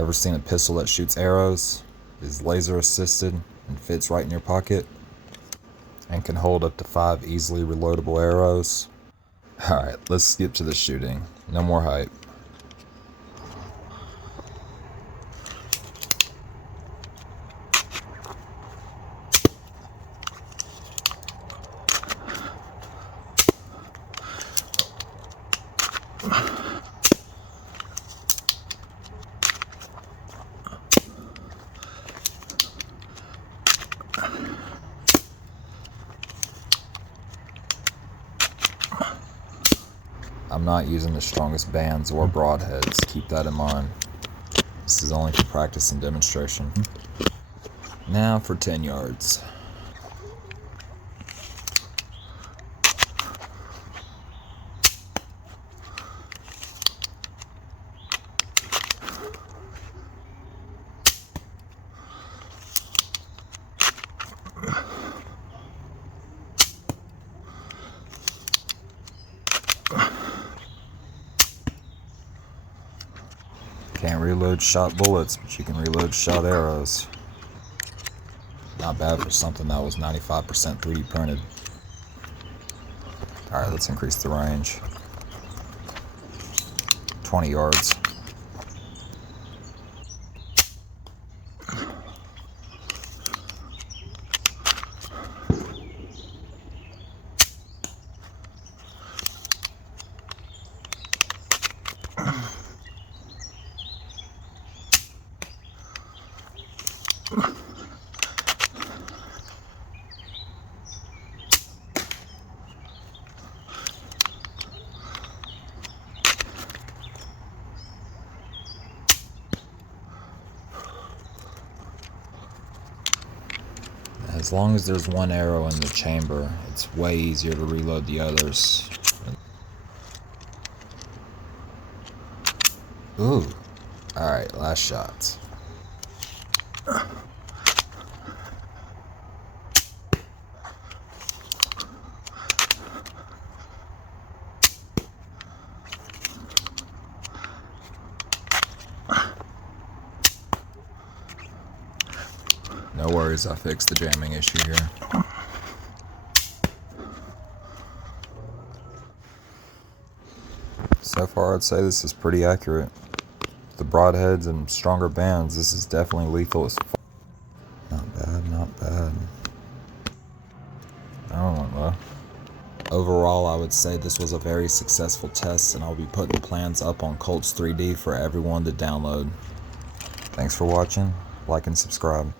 Ever seen a pistol that shoots arrows, is laser assisted, and fits right in your pocket, and can hold up to 5 easily reloadable arrows? Alright, let's skip to the shooting. No more hype. I'm not using the strongest bands or broadheads, keep that in mind. This is only for practice and demonstration. Now for 10 yards. Can't reload shot bullets, but you can reload shot arrows. Not bad for something that was 95% 3D printed. Alright, let's increase the range. 20 yards. As long as there's one arrow in the chamber, it's way easier to reload the others. Ooh. Alright, last shots. No worries, I fixed the jamming issue here. So far, I'd say this is pretty accurate. The broadheads and stronger bands, this is definitely lethal as fuck. Not bad, not bad. I don't know. Overall, I would say this was a very successful test, and I'll be putting plans up on Colts 3D for everyone to download. Thanks for watching. Like and subscribe.